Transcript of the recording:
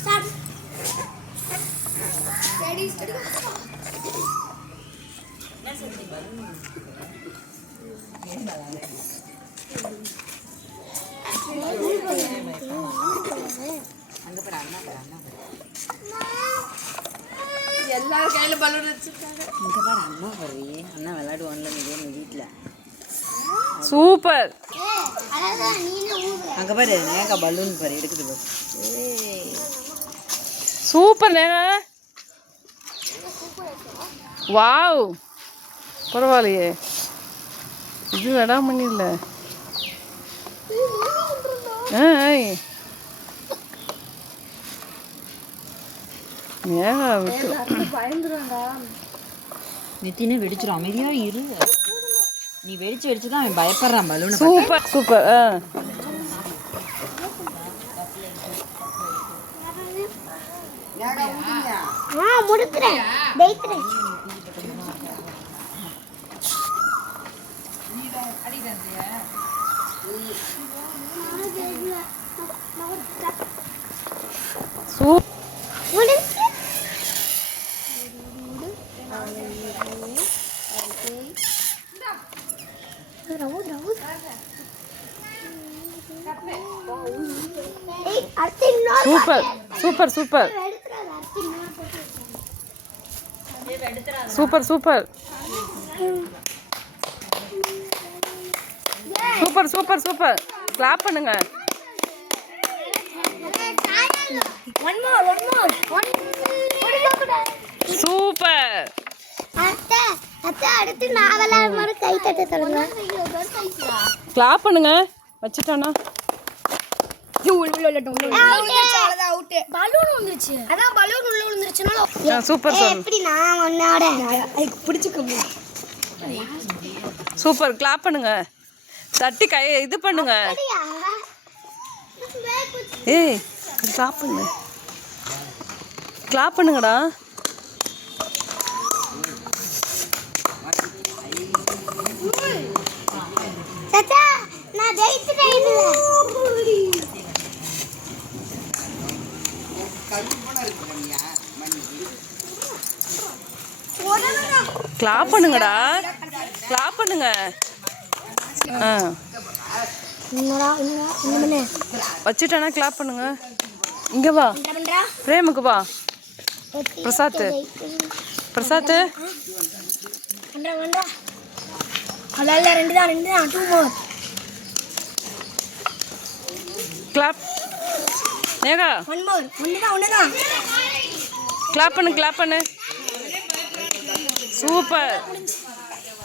Start. Study study. என்ன சொல்றீங்க? அங்க போற அண்ணா போற அண்ணா எல்லாரும் கையில பலூன் வச்சிருக்காங்க. இங்க பாரு அண்ணா போறீ அண்ணா விளையாடுவான்ல நீ வீட்ல. சூப்பர். அங்க பாரு நேகா பலூன் பாரு எடுக்குது பாரு. சூப்பர் நேகா. வாவ் பரவாயில்லையே இது வேடாமணி இல்லை. நேகா விட்டு பயந்துருவாண்டா. நெத்தினே வெடிச்சிரும். அமைதியா இரு. நீ வெடிச்சு தான் அவன் பயப்படுறான் பலூனை. Super super. முடிக்கிறேன் ஜெயிக்கிறேன். Super super super super super super super super. Clap பண்ணுங்க. சூப்பர். கிளாப் பண்ணுங்க. வச்சுட்டானா சூப்பர் சூப்பர். கிளாப் பண்ணுங்க. தட்டி கை இது பண்ணுங்க. ஏய் கிளாப் பண்ணுங்க. கிளாப் பண்ணுங்கடா. கிளாப் பண்ணுங்கடா. கிளாப் பண்ணுங்க. வச்சுட்டானா கிளாப் பண்ணுங்க. இங்க வா பிரேமுக்கு வா. பிரசாத் பிரசாத் கிளாப். நேகா கிளாப் பண்ணு கிளாப் பண்ணு. சூப்பர்.